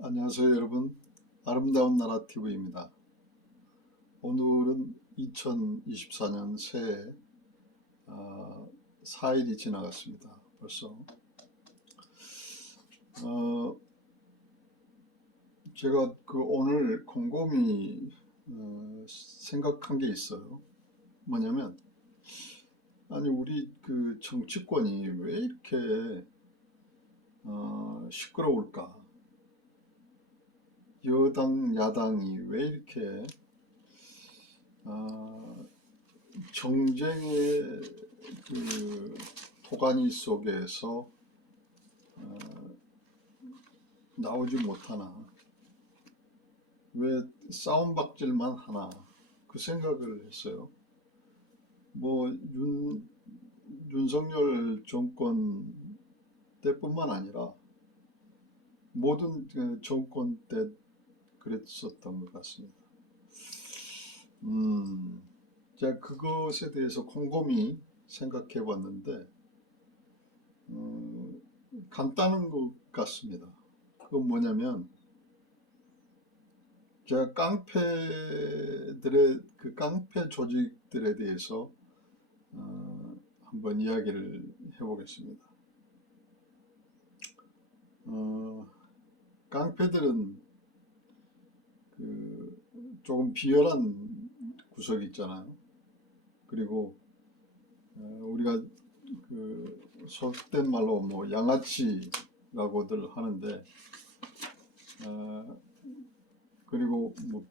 안녕하세요 여러분. 아름다운 나라 TV입니다. 오늘은 2024년 새해 4일이 지나갔습니다. 벌써 어, 제가 오늘 곰곰이 생각한 게 있어요. 뭐냐면 아니 우리 정치권이 왜 이렇게 시끄러울까? 여당 야당이 왜 이렇게 어, 정쟁의 도가니 속에서 나오지 못하나, 왜 싸움박질만 하나, 그 생각을 했어요. 뭐 윤석열 정권 때뿐만 아니라 모든 정권 때 그랬었던 것 같습니다. 제가 그것에 대해서 곰곰이 생각해 봤는데 간단한 것 같습니다. 그건 뭐냐면 제가 깡패 조직들에 대해서 한번 이야기를 해보겠습니다. 깡패들은 조금 비열한 구석이 있잖아요. 그리고 우리가 속된 말로 뭐 양아치라고들 하는데, 그리고 뭐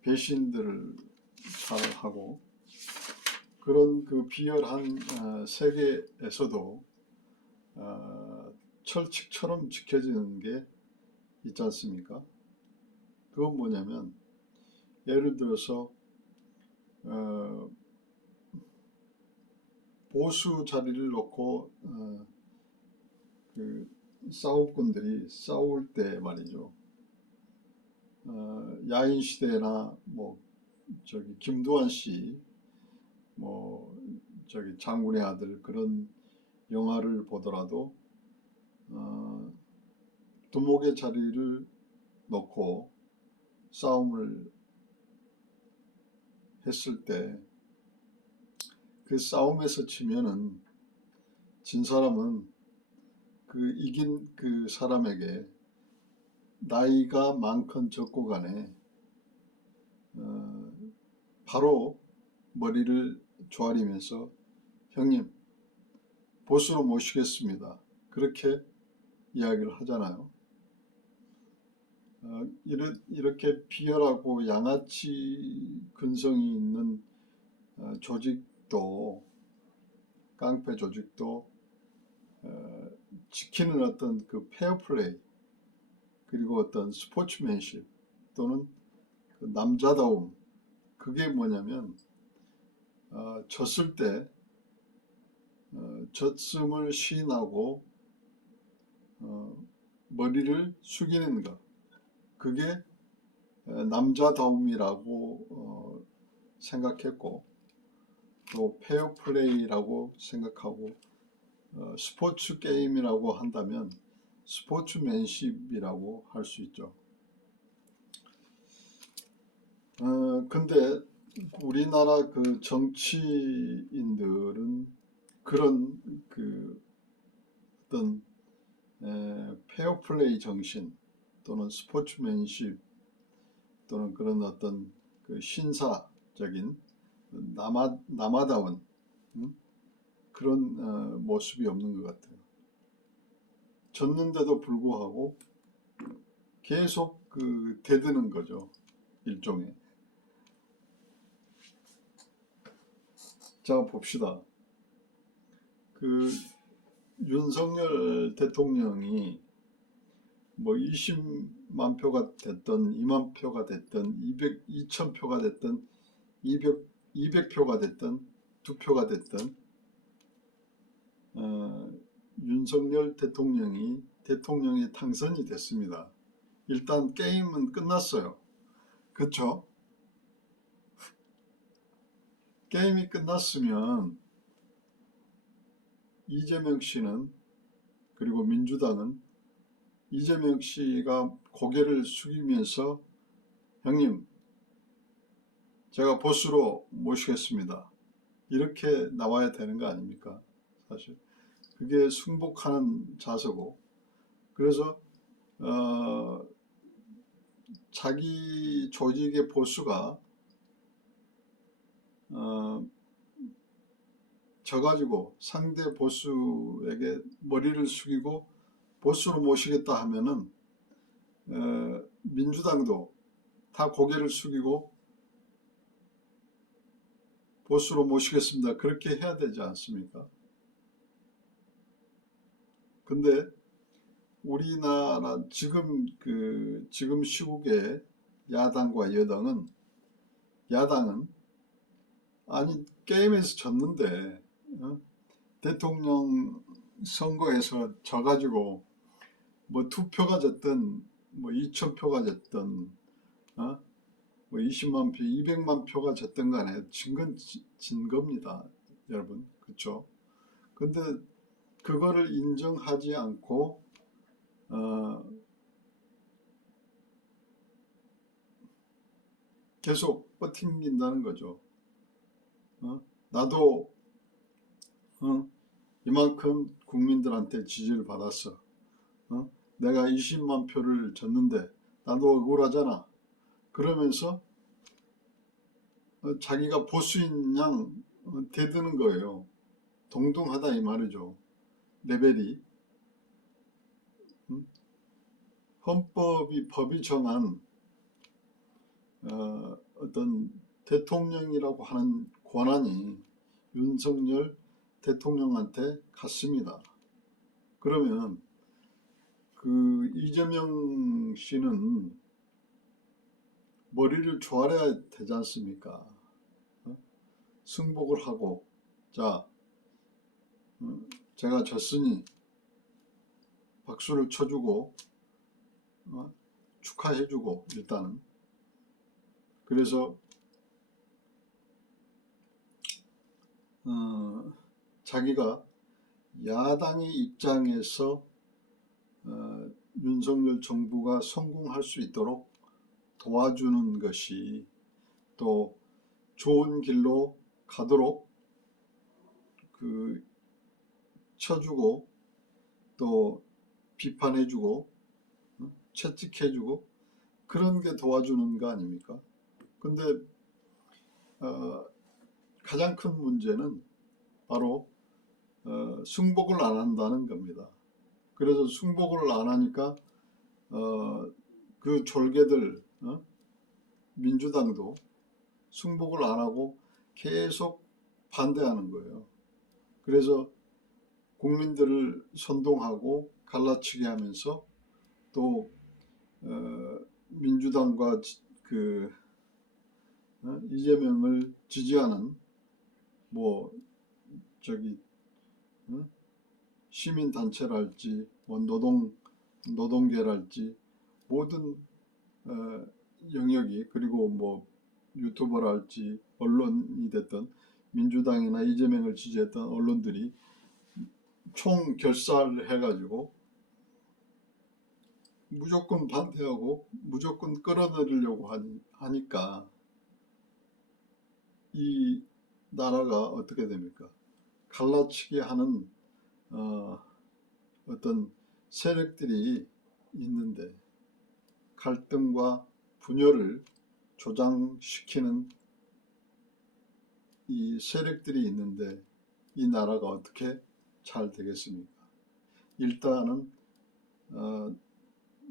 배신들을 잘 하고, 그런 비열한 세계에서도 철칙처럼 지켜지는 게 있지 않습니까? 그건 뭐냐면, 예를 들어서 보수 자리를 놓고 싸움꾼들이 싸울 때 말이죠. 야인 시대나 뭐 김두한 씨, 뭐 장군의 아들, 그런 영화를 보더라도 두목의 자리를 놓고 싸움을 했을 때 그 싸움에서 치면은 진 사람은 이긴 그 사람에게 나이가 많건 적고 간에 바로 머리를 조아리면서 형님 보수로 모시겠습니다, 그렇게 이야기를 하잖아요. 이렇게 비열하고 양아치 근성이 있는 조직도, 깡패 조직도 지키는 어떤 페어플레이, 그리고 어떤 스포츠맨십 또는 남자다움, 그게 뭐냐면 졌을 때 졌음을 시인하고 머리를 숙이는 것, 그게 남자다움이라고 생각했고, 또 페어플레이라고 생각하고, 스포츠 게임이라고 한다면 스포츠맨십이라고 할 수 있죠. 근데 우리나라 정치인들은 그런 어떤 페어플레이 정신 또는 스포츠맨십 또는 그런 어떤 신사적인 남아다운 그런 모습이 없는 것 같아요. 졌는데도 불구하고 계속 대드는 거죠, 일종의. 자, 봅시다. 윤석열 대통령이 뭐 20만 표가 됐던 2만 표가 됐던 2천 표가 됐던 200표가 됐던 2표가 됐던 윤석열 대통령이 당선이 됐습니다. 일단 게임은 끝났어요. 그렇죠? 게임이 끝났으면 이재명 씨는, 그리고 민주당은 이재명 씨가 고개를 숙이면서 형님, 제가 보수로 모시겠습니다. 이렇게 나와야 되는 거 아닙니까? 사실 그게 승복하는 자세고, 그래서 자기 조직의 보수가 져가지고 상대 보수에게 머리를 숙이고 보수로 모시겠다 하면은 민주당도 다 고개를 숙이고 보수로 모시겠습니다. 그렇게 해야 되지 않습니까? 근데 우리나라 지금 시국의 야당과 야당은 아니 게임에서 졌는데 대통령 선거에서 져가지고 뭐 투표가 됐든 뭐 2,000표가 됐든 뭐 20만 표, 200만 표가 됐든 간에 진 겁니다, 여러분. 그렇죠? 근데 그거를 인정하지 않고 계속 버틴다는 거죠. 나도 이만큼 국민들한테 지지를 받았어. 내가 20만 표를 줬는데 나도 억울하잖아. 그러면서 자기가 보수인 양 대드는 거예요. 동등하다 이 말이죠. 레벨이. 법이 정한 어떤 대통령이라고 하는 권한이 윤석열 대통령한테 갔습니다. 그러면 그 이재명 씨는 머리를 조아려야 되지 않습니까? 승복을 하고, 자, 제가 졌으니 박수를 쳐주고 축하해주고, 일단은. 그래서 자기가 야당의 입장에서 윤석열 정부가 성공할 수 있도록 도와주는 것이, 또 좋은 길로 가도록 쳐주고 또 비판해주고 채찍해주고 그런 게 도와주는 거 아닙니까? 근데 가장 큰 문제는 바로 승복을 안 한다는 겁니다. 그래서 승복을 안 하니까 그 졸개들 민주당도 승복을 안 하고 계속 반대하는 거예요. 그래서 국민들을 선동하고 갈라치게 하면서 또 민주당과 이재명을 지지하는 뭐 시민단체랄지 뭐 노동계랄지 모든 영역이, 그리고 뭐 유튜버랄지 언론이 됐던 민주당이나 이재명을 지지했던 언론들이 총 결사를 해가지고 무조건 반대하고 무조건 끌어내리려고 하니까 이 나라가 어떻게 됩니까? 갈라치기 하는 어떤 세력들이 있는데, 갈등과 분열을 조장시키는 이 세력들이 있는데 이 나라가 어떻게 잘 되겠습니까? 일단은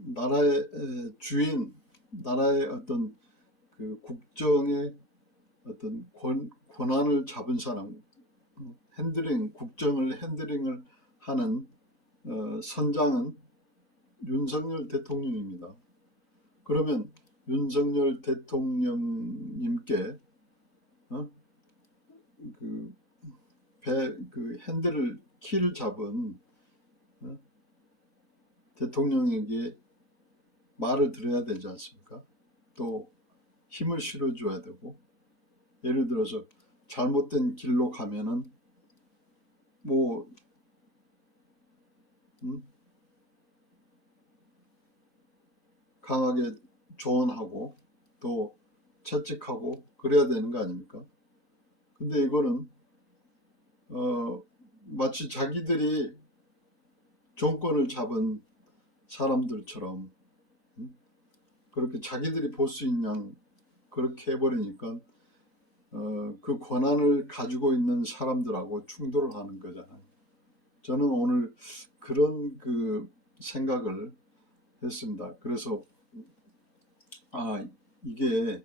나라의 주인, 나라의 어떤 그 국정의 어떤 권한을 잡은 사람, 국정을 핸들링을 하는 선장은 윤석열 대통령입니다. 그러면 윤석열 대통령님께 핸들을 키를 잡은 대통령에게 말을 들어야 되지 않습니까? 또 힘을 실어줘야 되고, 예를 들어서 잘못된 길로 가면은 뭐 강하게 조언하고 또 채찍하고 그래야 되는 거 아닙니까? 근데 이거는 마치 자기들이 정권을 잡은 사람들처럼 그렇게 자기들이 볼 수 있는 그렇게 해버리니까 그 권한을 가지고 있는 사람들하고 충돌을 하는 거잖아요. 저는 오늘 그런 그 생각을 했습니다. 그래서 이게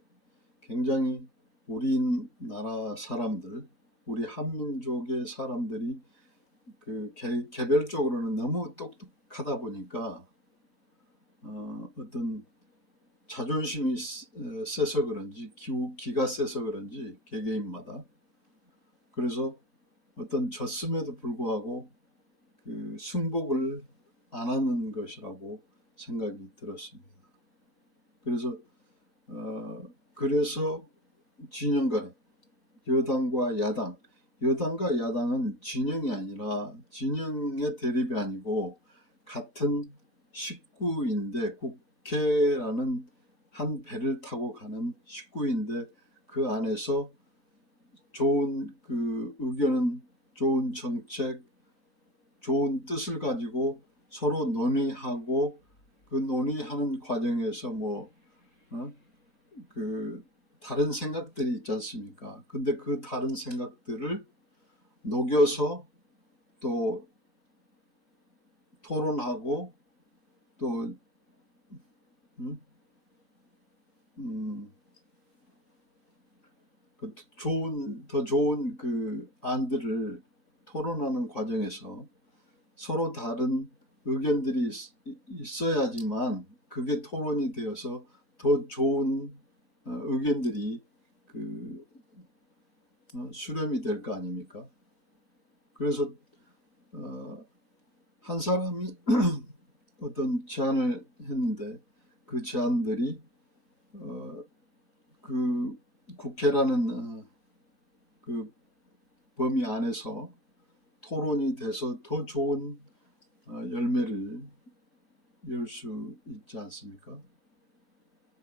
굉장히 우리나라 사람들, 우리 한민족의 사람들이 그 개별적으로는 너무 똑똑하다 보니까 어떤 자존심이 세서 그런지 기가 세서 그런지 개개인마다 그래서 어떤 졌음에도 불구하고 그 승복을 안 하는 것이라고 생각이 들었습니다. 그래서 진영 간에 여당과 야당은 진영이 아니라 진영의 대립이 아니고 같은 식구인데 국회라는 한 배를 타고 가는 식구인데 그 안에서 좋은 그 의견은 좋은 정책, 좋은 뜻을 가지고 서로 논의하고 그 논의하는 과정에서 그 다른 생각들이 있지 않습니까? 근데 그 다른 생각들을 녹여서 또 토론하고 또 더 좋은 그 안들을 토론하는 과정에서 서로 다른 의견들이 있어야지만 그게 토론이 되어서 더 좋은 의견들이 그 수렴이 될 거 아닙니까? 그래서 한 사람이 어떤 제안을 했는데 그 제안들이 그 국회라는 그 범위 안에서 토론이 돼서 더 좋은 열매를 열 수 있지 않습니까?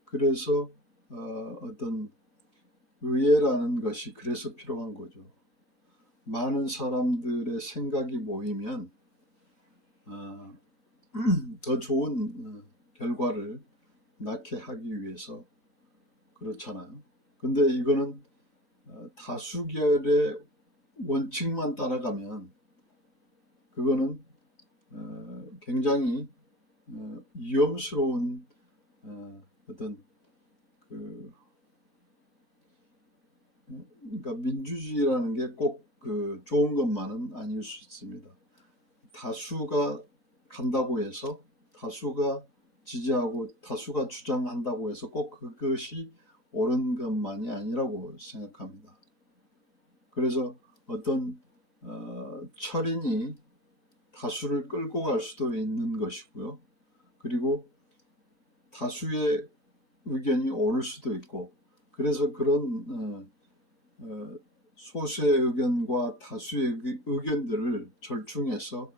그래서 어떤 의회라는 것이 그래서 필요한 거죠. 많은 사람들의 생각이 모이면 더 좋은 결과를 낳게 하기 위해서 그렇잖아요. 근데 이거는 다수결의 원칙만 따라가면 그거는 굉장히 위험스러운 어떤 그러니까 민주주의라는 게 꼭 그 좋은 것만은 아닐 수 있습니다. 다수가 간다고 해서 다수가 지지하고 다수가 주장한다고 해서 꼭 그것이 옳은 것만이 아니라고 생각합니다. 그래서 어떤 철인이 다수를 끌고 갈 수도 있는 것이고요. 그리고 다수의 의견이 옳을 수도 있고 그래서 그런 소수의 의견과 다수의 의견들을 절충해서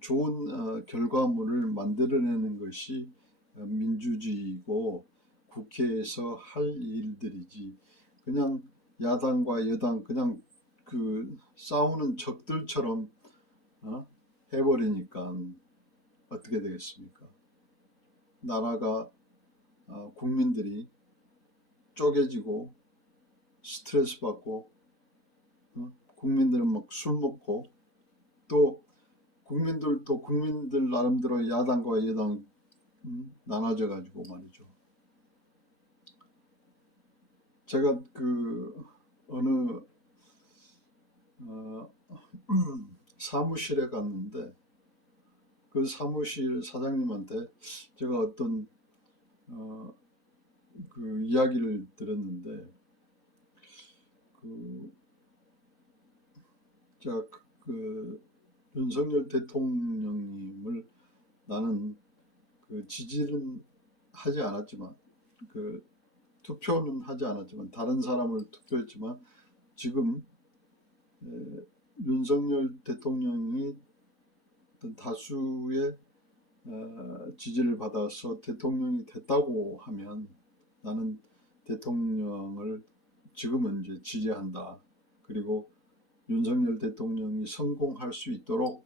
좋은 결과물을 만들어내는 것이 민주주의이고 국회에서 할 일들이지 그냥 야당과 여당 그냥 그 싸우는 적들처럼 해버리니까 어떻게 되겠습니까? 나라가 국민들이 쪼개지고 스트레스 받고 국민들은 막 술 먹고 또 국민들 나름대로 야당과 여당 나눠져 가지고 말이죠. 제가 그 어느 사무실에 갔는데 그 사무실 사장님한테 제가 어떤 그 이야기를 들었는데 제가 그 윤석열 대통령님을 나는 그 지지는 하지 않았지만 그 투표는 하지 않았지만 다른 사람을 투표했지만 지금 윤석열 대통령이 어떤 다수의 지지를 받아서 대통령이 됐다고 하면 나는 대통령을 지금은 이제 지지한다. 그리고 윤석열 대통령이 성공할 수 있도록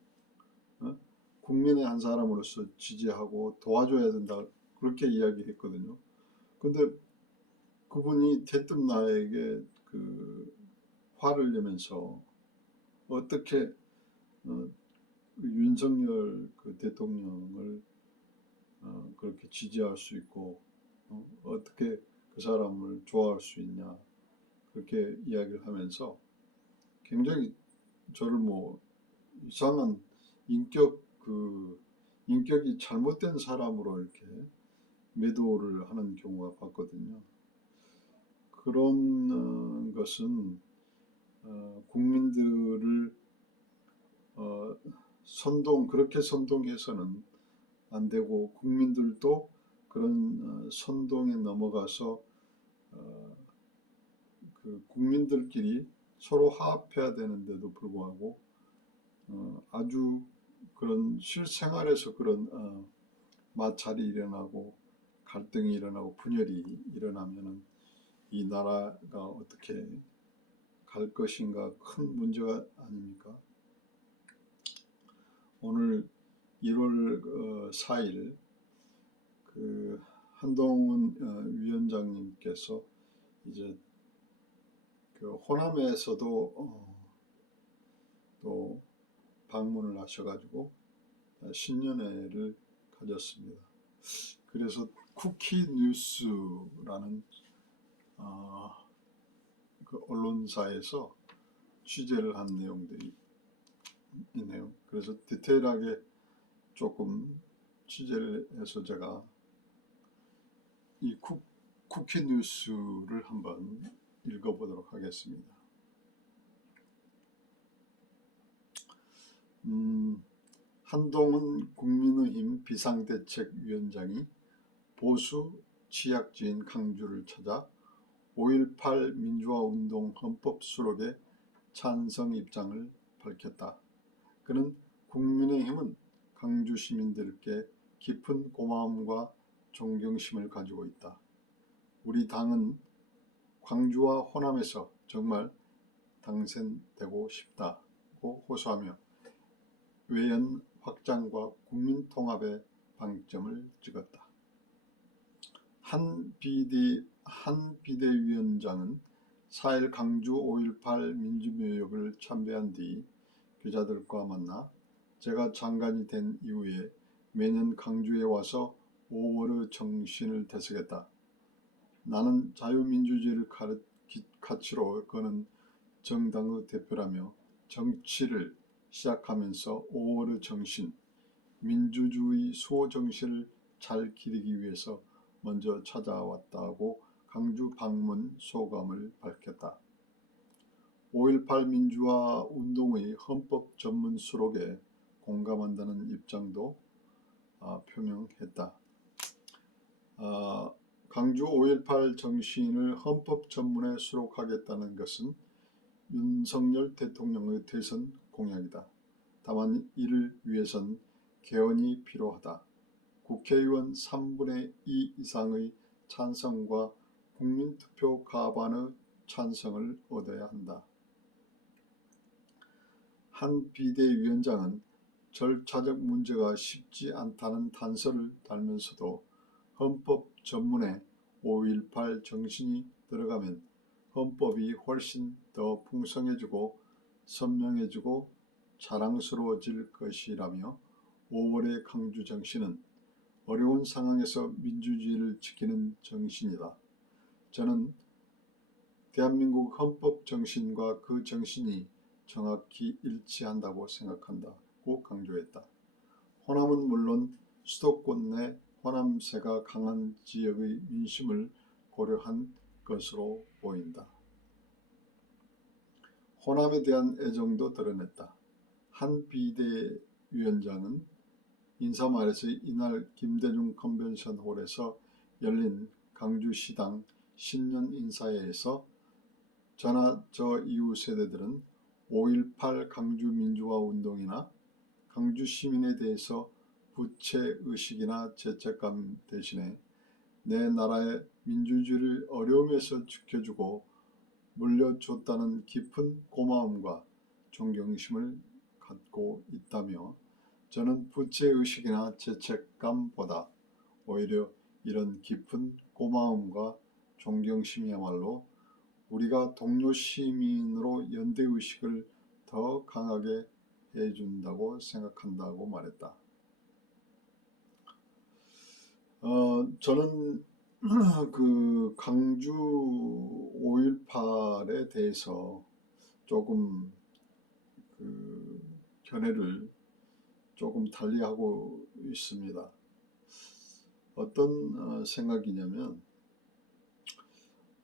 국민의 한 사람으로서 지지하고 도와줘야 된다. 그렇게 이야기했거든요. 근데 그분이 대뜸 나에게 화를 내면서 어떻게 윤석열 대통령을 그렇게 지지할 수 있고 어떻게 그 사람을 좋아할 수 있냐 그렇게 이야기를 하면서 굉장히 저를 이상한 인격이 잘못된 사람으로 이렇게 매도를 하는 경우가 봤거든요. 그런 것은 국민들을 그렇게 선동해서는 안 되고 국민들도 그런 선동에 넘어가서 국민들끼리 서로 화합해야 되는데도 불구하고 아주 그런 실생활에서 그런 마찰이 일어나고 갈등이 일어나고 분열이 일어나면은 이 나라가 어떻게 갈 것인가 큰 문제가 아닙니까? 오늘 1월 4일 한동훈 위원장님께서 이제 호남에서도 또 방문을 하셔가지고 신년회를 가졌습니다. 그래서 쿠키뉴스라는 그 언론사에서 취재를 한 내용들이 있네요. 그래서 디테일하게 조금 취재를 해서 제가 이 쿠키뉴스를 한번 읽어보도록 하겠습니다. 한동훈 국민의힘 비상대책위원장이 보수 취약지인 강주를 찾아 5.18 민주화운동 헌법 수록에 찬성 입장을 밝혔다. 그는 국민의힘은 강주 시민들께 깊은 고마움과 존경심을 가지고 있다. 우리 당은 광주와 호남에서 정말 당선되고 싶다고 호소하며 외연 확장과 국민 통합의 방점을 찍었다. 한 비대위원장은 4일 강주 5.18 민주묘역을 참배한 뒤 기자들과 만나 제가 장관이 된 이후에 매년 강주에 와서 5월의 정신을 되새겼다. 나는 자유민주주의를 가치로 거는 정당의 대표라며 정치를 시작하면서 5월의 정신, 민주주의 수호 정신을 잘 기리기 위해서 먼저 찾아왔다고 강주 방문 소감을 밝혔다. 5.18 민주화 운동의 헌법 전문 수록에 공감한다는 입장도 표명했다. 강주 5.18 정신을 헌법 전문에 수록하겠다는 것은 윤석열 대통령의 대선 공약이다. 다만 이를 위해선 개헌이 필요하다. 국회의원 3분의 2 이상의 찬성과 국민투표 과반의 찬성을 얻어야 한다. 한 비대위원장은 절차적 문제가 쉽지 않다는 단서를 달면서도 헌법 전문에 5.18 정신이 들어가면 헌법이 훨씬 더 풍성해지고 선명해지고 자랑스러워질 것이라며 5월의 강주 정신은 어려운 상황에서 민주주의를 지키는 정신이다. 저는 대한민국 헌법 정신과 그 정신이 정확히 일치한다고 생각한다고 강조했다. 호남은 물론 수도권 내 호남세가 강한 지역의 민심을 고려한 것으로 보인다. 호남에 대한 애정도 드러냈다. 한 비대위원장은 인사말에서 이날 김대중 컨벤션 홀에서 열린 강주시당 신년 인사회에서 저나 저 이후 세대들은 5.18 강주 민주화 운동이나 강주 시민에 대해서 부채의식이나 죄책감 대신에 내 나라의 민주주의를 어려움에서 지켜주고 물려줬다는 깊은 고마움과 존경심을 갖고 있다며 저는 부채의식이나 죄책감보다 오히려 이런 깊은 고마움과 존경심이야말로 우리가 동료 시민으로 연대의식을 더 강하게 해준다고 생각한다고 말했다. 저는 그 광주 5.18에 대해서 조금 그 견해를 조금 달리하고 있습니다. 어떤 생각이냐면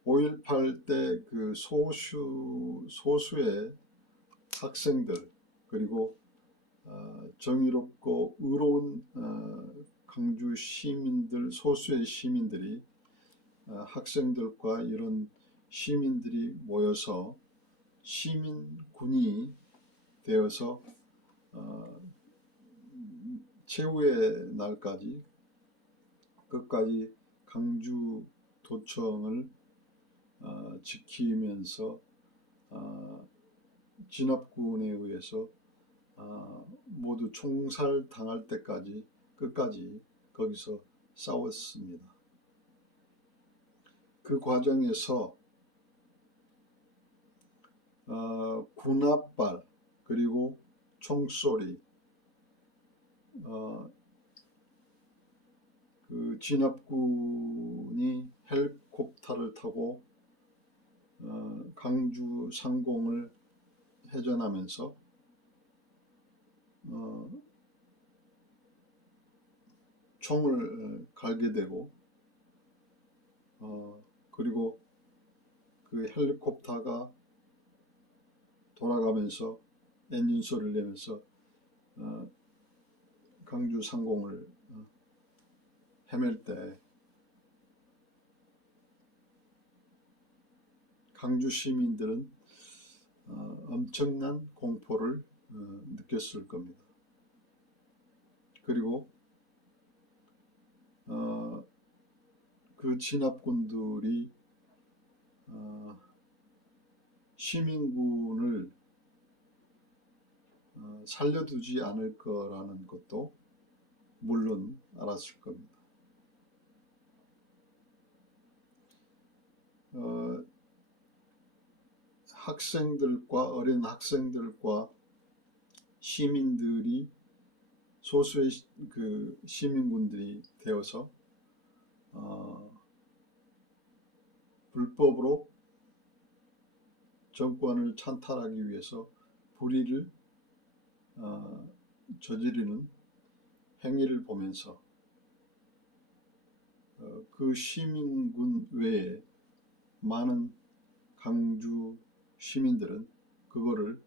5.18 때 그 소수의 학생들 그리고 정의롭고 의로운 광주 시민들, 소수의 시민들이 학생들과 이런 시민들이 모여서 시민군이 되어서 최후의 날까지 끝까지 광주 도청을 지키면서 진압군에 의해서 모두 총살당할 때까지 끝까지 거기서 싸웠습니다. 그 과정에서 군합발 그리고 총소리 그 진압군이 헬리콥터를 타고 광주 상공을 회전하면서 총을 갈게 되고 그리고 그 헬리콥터가 돌아가면서 엔진 소리를 내면서 광주 상공을 헤맬 때 광주 시민들은 엄청난 공포를 느꼈을 겁니다. 그리고 그 진압군들이 시민군을 살려두지 않을 거라는 것도 물론 알았을 겁니다. 학생들과 어린 학생들과 시민들이 소수의 그 시민군들이 되어서 불법으로 정권을 찬탈하기 위해서 불의를 저지르는 행위를 보면서 그 시민군 외에 많은 광주 시민들은 그거를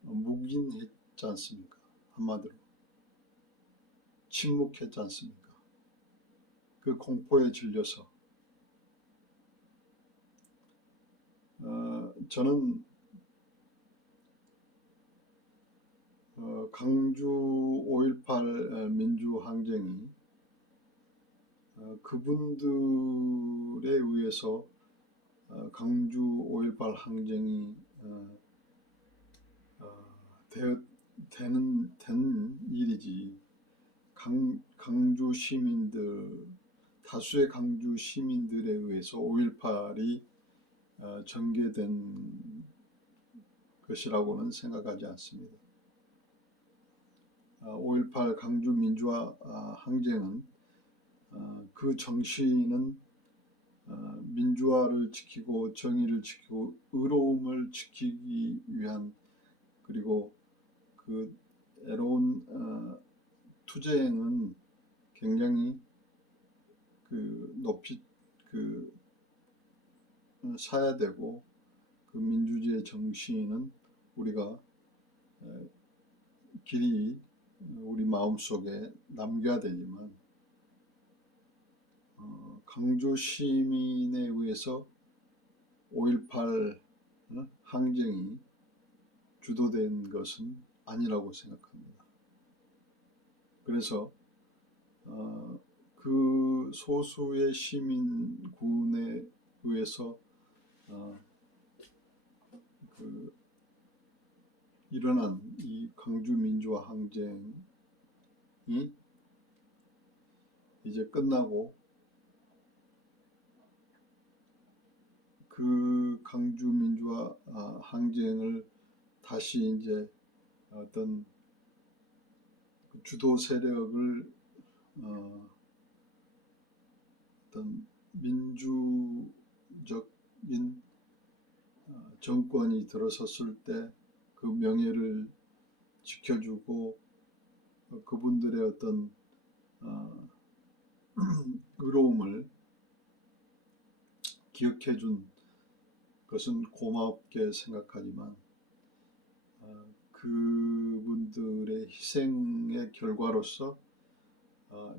묵인했지 않습니까? 한마디로 침묵했지 않습니까? 그 공포에 질려서 저는 광주 5.18 민주항쟁이 그분들에 의해서 광주 5.18 항쟁이 된 일이지 광주 시민들 다수의 광주 시민들에 의해서 5.18이 전개된 것이라고는 생각하지 않습니다. 5.18 광주 민주화 항쟁은 그 정신은 민주화를 지키고 정의를 지키고 의로움을 지키기 위한 그리고 그 애로운 투쟁은 굉장히 그 높이 사야 되고 그 민주주의의 정신은 우리가 길이 우리 마음속에 남겨야 되지만 광주 시민에 의해서 5.18 항쟁이 주도된 것은 아니라고 생각합니다. 그래서 그 소수의 시민군에 의해서 그 일어난 이 광주 민주화 항쟁이 이제 끝나고 그 광주 민주화 항쟁을 다시 이제 어떤 주도 세력을 어떤 민주적인 정권이 들어섰을 때 그 명예를 지켜주고 그분들의 어떤 의로움을 기억해 준 것은 고맙게 생각하지만 그분들의 희생의 결과로서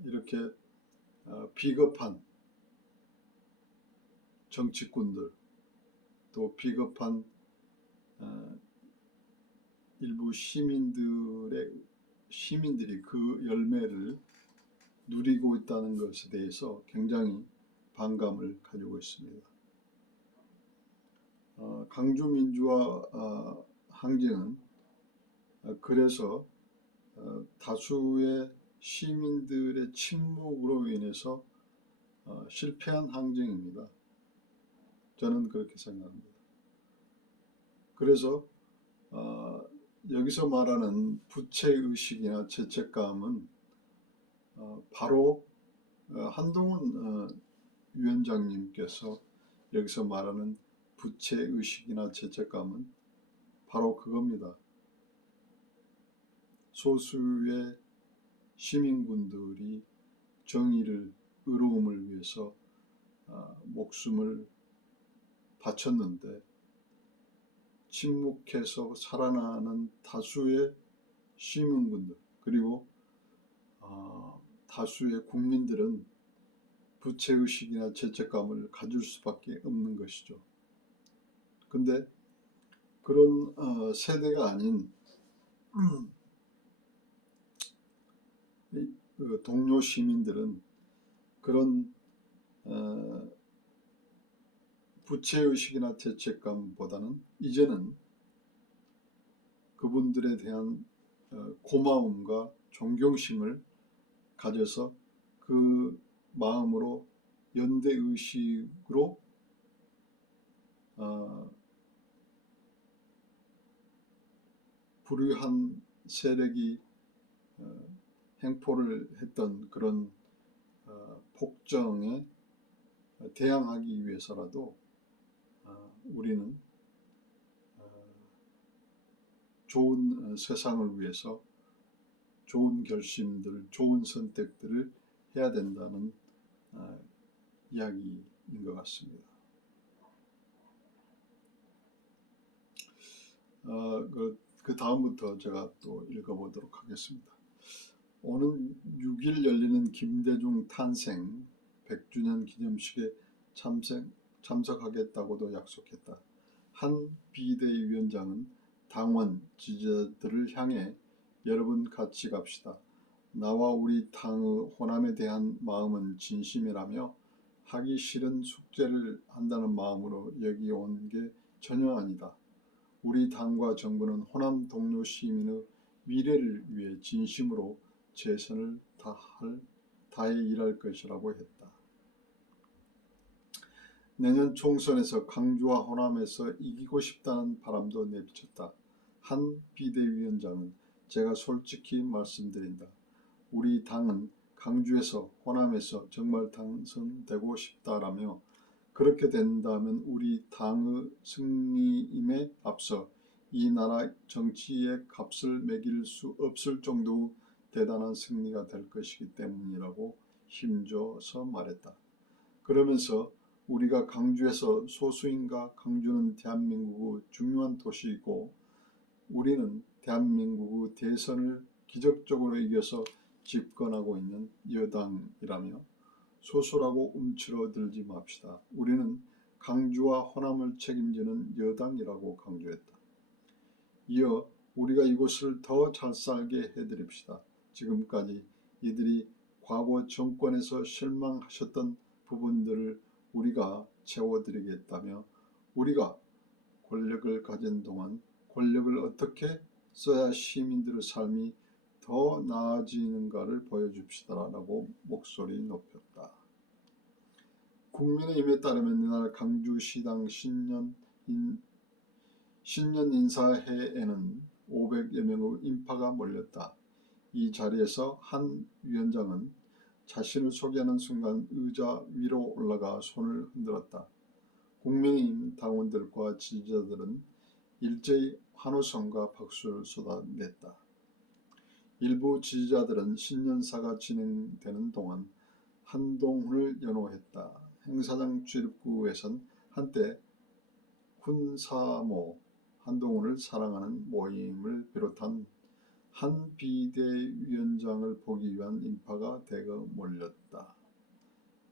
이렇게 비겁한 정치꾼들 또 비겁한 일부 시민들이 그 열매를 누리고 있다는 것에 대해서 굉장히 반감을 가지고 있습니다. 광주 민주화 항쟁은 그래서 다수의 시민들의 침묵으로 인해서 실패한 항쟁입니다. 저는 그렇게 생각합니다. 그래서 여기서 말하는 부채의식이나 죄책감은 바로 한동훈 위원장님께서 여기서 말하는 부채의식이나 죄책감은 바로 그겁니다. 소수의 시민군들이 정의를, 의로움을 위해서 목숨을 바쳤는데 침묵해서 살아나는 다수의 시민군들 그리고 다수의 국민들은 부채의식이나 죄책감을 가질 수밖에 없는 것이죠. 근데 그런 세대가 아닌 그 동료 시민들은 그런 부채의식이나 죄책감보다는 이제는 그분들에 대한 고마움과 존경심을 가져서 그 마음으로 연대의식으로 불의한 세력이 행포를 했던 그런 폭정에 대항하기 위해서라도 우리는 좋은 세상을 위해서 좋은 결심들, 좋은 선택들을 해야 된다는 이야기인 것 같습니다. 그 다음부터 제가 또 읽어보도록 하겠습니다. 오는 6일 열리는 김대중 탄생 100주년 기념식에 참석하겠다고도 약속했다. 한 비대위원장은 당원 지지자들을 향해 여러분 같이 갑시다. 나와 우리 당의 호남에 대한 마음은 진심이라며 하기 싫은 숙제를 한다는 마음으로 여기 온 게 전혀 아니다. 우리 당과 정부는 호남 동료 시민의 미래를 위해 진심으로 최선을 다해 일할 것이라고 했다. 내년 총선에서 광주와 호남에서 이기고 싶다는 바람도 내비쳤다. 한 비대위원장은 제가 솔직히 말씀드린다. 우리 당은 광주에서 호남에서 정말 당선되고 싶다라며 그렇게 된다면 우리 당의 승리임에 앞서 이 나라 정치의 값을 매길 수 없을 정도의 대단한 승리가 될 것이기 때문이라고 힘줘서 말했다. 그러면서 우리가 광주에서 소수인가 광주는 대한민국의 중요한 도시이고 우리는 대한민국의 대선을 기적적으로 이겨서 집권하고 있는 여당이라며 소수라고 움츠러들지 맙시다. 우리는 광주와 호남을 책임지는 여당이라고 강조했다. 이어 우리가 이곳을 더 잘 살게 해드립시다. 지금까지 이들이 과거 정권에서 실망하셨던 부분들을 우리가 채워드리겠다며 우리가 권력을 가진 동안 권력을 어떻게 써야 시민들의 삶이 더 나아지는가를 보여줍시다라고 목소리 높였다. 국민의힘에 따르면 이날 강주시당 신년 인사회에는 500여 명의 인파가 몰렸다. 이 자리에서 한 위원장은 자신을 소개하는 순간 의자 위로 올라가 손을 흔들었다. 국민의힘 당원들과 지지자들은 일제히 환호성과 박수를 쏟아냈다. 일부 지지자들은 신년사가 진행되는 동안 한동훈을 연호했다. 행사장 출입구에선 한때 훈사모 한동훈을 사랑하는 모임을 비롯한 한 비대위원장을 보기 위한 인파가 대거 몰렸다.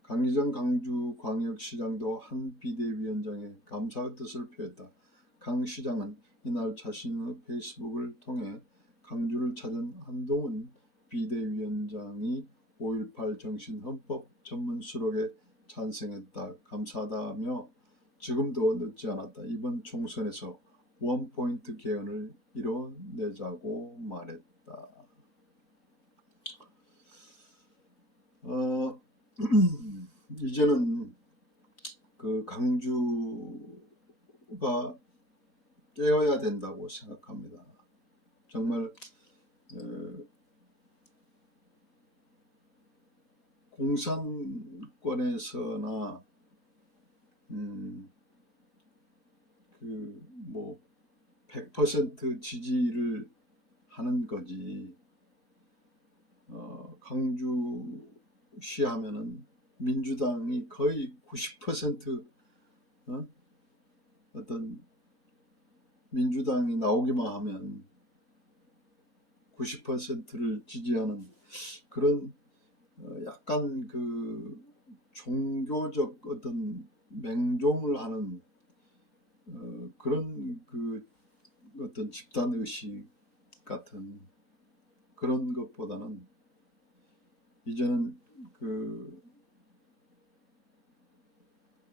강기정 강주광역시장도 한 비대위원장에 감사의 뜻을 표했다. 강 시장은 이날 자신의 페이스북을 통해 강주를 찾은 한동훈 비대위원장이 5.18 정신 헌법 전문 수록에 찬성했다. 감사하다며 지금도 늦지 않았다. 이번 총선에서 원포인트 개헌을 이뤄내자고 말했다. 이제는 그 강주가 깨어야 된다고 생각합니다. 정말 공산권에서나 그 뭐 100% 지지를 하는 거지. 강주시 하면은 민주당이 거의 90% 어떤 민주당이 나오기만 하면 90%를 지지하는 그런 약간 그 종교적 어떤 맹종을 하는 그런 그 어떤 집단의식 같은 그런 것보다는 이제는 그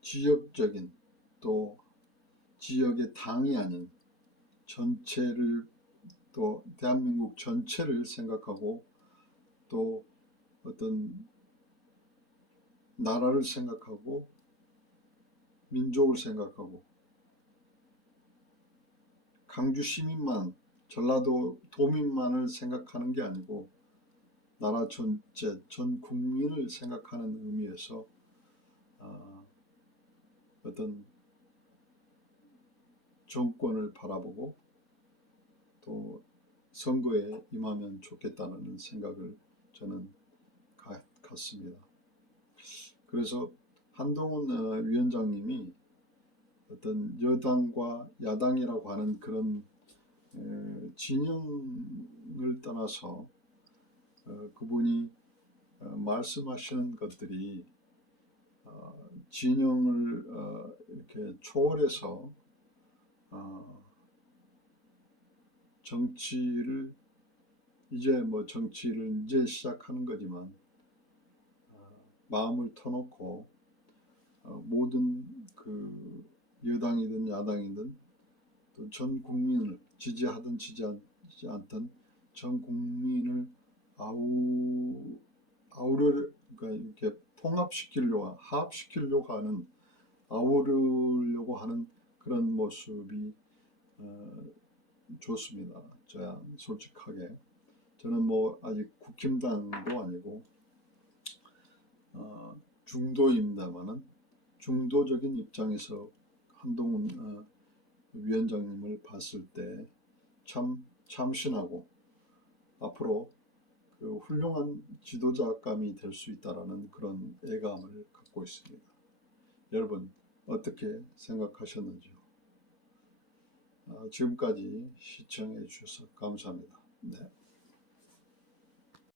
지역적인 또 지역의 당이 아닌 전체를 또 대한민국 전체를 생각하고 또 어떤 나라를 생각하고 민족을 생각하고 강주 시민만 전라도 도민만을 생각하는 게 아니고 나라 전체 전 국민을 생각하는 의미에서 어떤 정권을 바라보고 또 선거에 임하면 좋겠다는 생각을 저는 갖습니다. 그래서 한동훈 위원장님이 어떤 여당과 야당이라고 하는 그런 진영을 떠나서 그분이 말씀하시는 것들이 진영을 이렇게 초월해서 정치를 이제 시작하는 거지만 마음을 터놓고 모든 그 여당이든 야당이든 또 전 국민을 지지하든 지지하지 않든 전 국민을 그러니까 이렇게 합시키려고 하는 아우르려고 하는 그런 모습이 좋습니다. 저야 솔직하게 저는 뭐 아직 국힘당도 아니고 중도입니다만은 중도적인 입장에서 한동훈 위원장님을 봤을 때 참 참신하고 앞으로 그 훌륭한 지도자감이 될 수 있다라는 그런 애감을 갖고 있습니다. 여러분 어떻게 생각하셨는지요? 지금까지 시청해 주셔서 감사합니다. 네.